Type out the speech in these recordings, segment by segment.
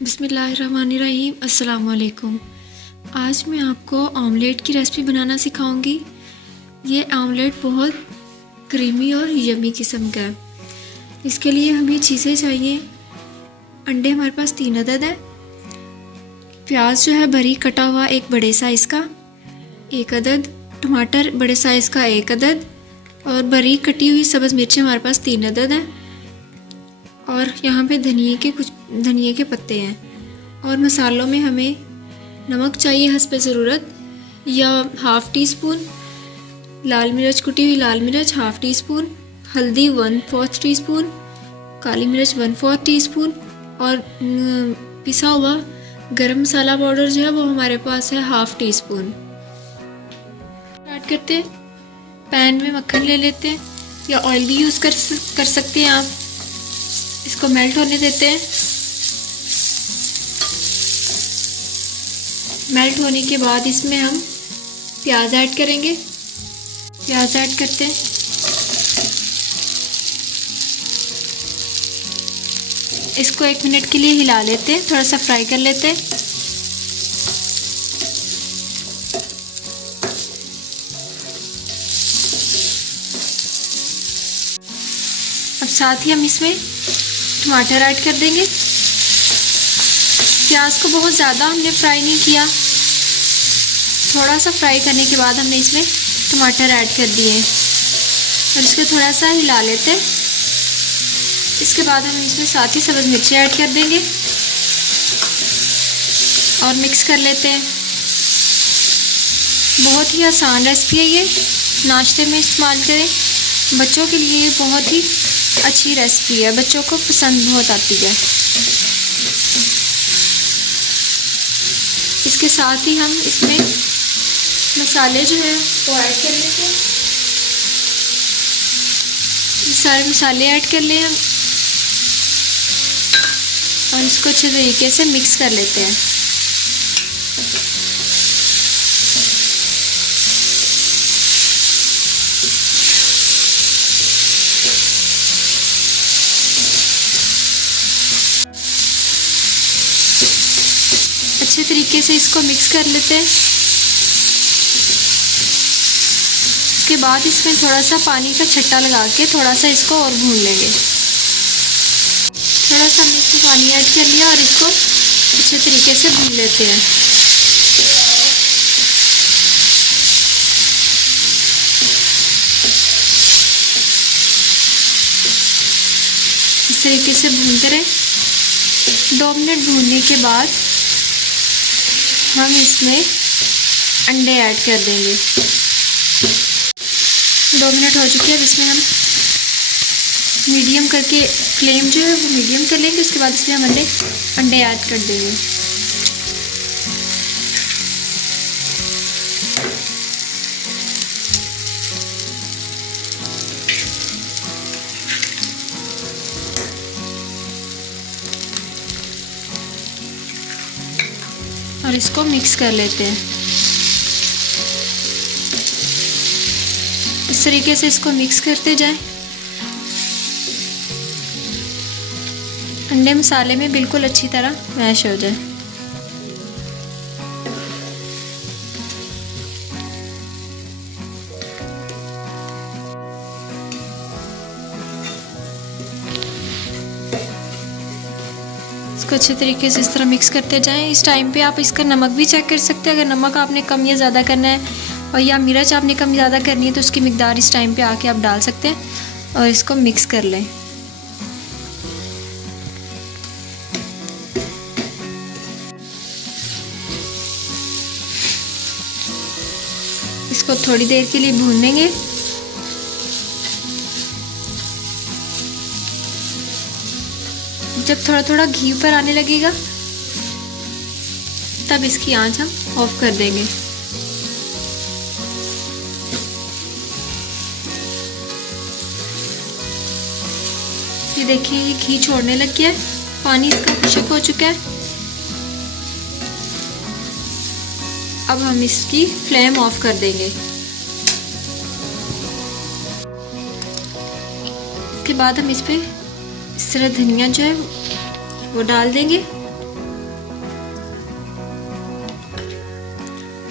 बिस्मिल्लाहिर्रहमानिर्रहीम। अस्सलाम वालेकुम। आज मैं आपको ऑमलेट की रेसिपी बनाना सिखाऊंगी। ये ऑमलेट बहुत क्रीमी और यमी किस्म का है। इसके लिए हमें चीज़ें चाहिए। अंडे हमारे पास 3 अदद है। प्याज जो है बारीक कटा हुआ एक बड़े साइज़ का 1 अदद। टमाटर बड़े साइज़ का 1 अदद। और बारीक कटी हुई सब्ज़ मिर्चें हमारे पास 3 अदद हैं। और यहाँ पे धनिए के पत्ते हैं। और मसालों में हमें नमक चाहिए हस्ब ज़रूरत या हाफ़ टी स्पून, लाल मिर्च कुटी हुई लाल मिर्च हाफ़ टी स्पून, हल्दी 1/4 टी स्पून, काली मिर्च 1/4 टी स्पून और पिसा हुआ गरम मसाला पाउडर जो है वो हमारे पास है हाफ़ टी स्पून। स्टार्ट करते हैं। पैन में मक्खन ले लेते हैं या ऑयल भी यूज़ कर सकते हैं आप। इसको मेल्ट होने देते हैं। मेल्ट होने के बाद इसमें हम प्याज ऐड करेंगे। प्याज ऐड करते हैं। इसको 1 मिनट के लिए हिला लेते हैं, थोड़ा सा फ्राई कर लेते हैं। अब साथ ही हम इसमें टमाटर ऐड कर देंगे। प्याज को बहुत ज़्यादा हमने फ्राई नहीं किया, थोड़ा सा फ्राई करने के बाद हमने इसमें टमाटर ऐड कर दिए और इसको थोड़ा सा हिला लेते हैं। इसके बाद हम इसमें साथ ही सब्ज़ मिर्ची ऐड कर देंगे और मिक्स कर लेते हैं। बहुत ही आसान रेसिपी है ये, नाश्ते में इस्तेमाल करें। बच्चों के लिए ये बहुत ही अच्छी रेसिपी है, बच्चों को पसंद बहुत आती है। इसके साथ ही हम इसमें मसाले जो है वो ऐड कर लेते हैं। सारे मसाले ऐड कर लें हम और इसको अच्छे तरीके से मिक्स कर लेते हैं। अच्छे तरीके से इसको मिक्स कर लेते हैं। उसके बाद इसमें थोड़ा सा पानी का छट्टा लगा के थोड़ा सा इसको और भून लेंगे। थोड़ा सा हमने इसमें पानी ऐड कर लिया और इसको अच्छे तरीके से भून लेते हैं। इस तरीके से भूनते रहे। 2 मिनट भूनने के बाद हम इसमें अंडे ऐड कर देंगे। 2 मिनट हो चुके हैं। इसमें हम मीडियम करके फ्लेम जो है वो मीडियम कर लेंगे। उसके बाद इसमें हम अंडे ऐड कर देंगे। और इसको मिक्स कर लेते हैं। इस तरीके से इसको मिक्स करते जाएं। अंडे मसाले में बिल्कुल अच्छी तरह मैश हो जाए। इसको अच्छे तरीके से इस तरह मिक्स करते जाएं। इस टाइम पे आप इसका नमक भी चेक कर सकते हैं। अगर नमक आपने कम या ज़्यादा करना है और या मिर्च आपने कम ज़्यादा करनी है तो उसकी मिकदार इस टाइम पे आके आप डाल सकते हैं और इसको मिक्स कर लें। इसको थोड़ी देर के लिए भून लेंगे। जब थोड़ा थोड़ा घी ऊपर आने लगेगा तब इसकी आंच हम ऑफ कर देंगे। ये देखिए ये घी छोड़ने लग गया है, पानी इसका खुश्क हो चुका है। अब हम इसकी फ्लेम ऑफ कर देंगे। इसके बाद हम इस पे इस तरह धनिया जो है वो डाल देंगे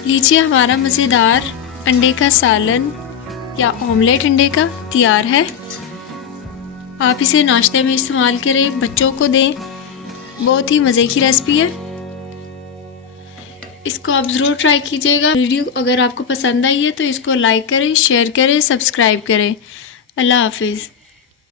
लीजिए, हमारा मज़ेदार अंडे का सालन या ऑमलेट अंडे का तैयार है। आप इसे नाश्ते में इस्तेमाल करें, बच्चों को दें, बहुत ही मज़े की रेसिपी है। इसको आप ज़रूर ट्राई कीजिएगा। वीडियो अगर आपको पसंद आई है तो इसको लाइक करें, शेयर करें, सब्सक्राइब करें। अल्लाह हाफिज़।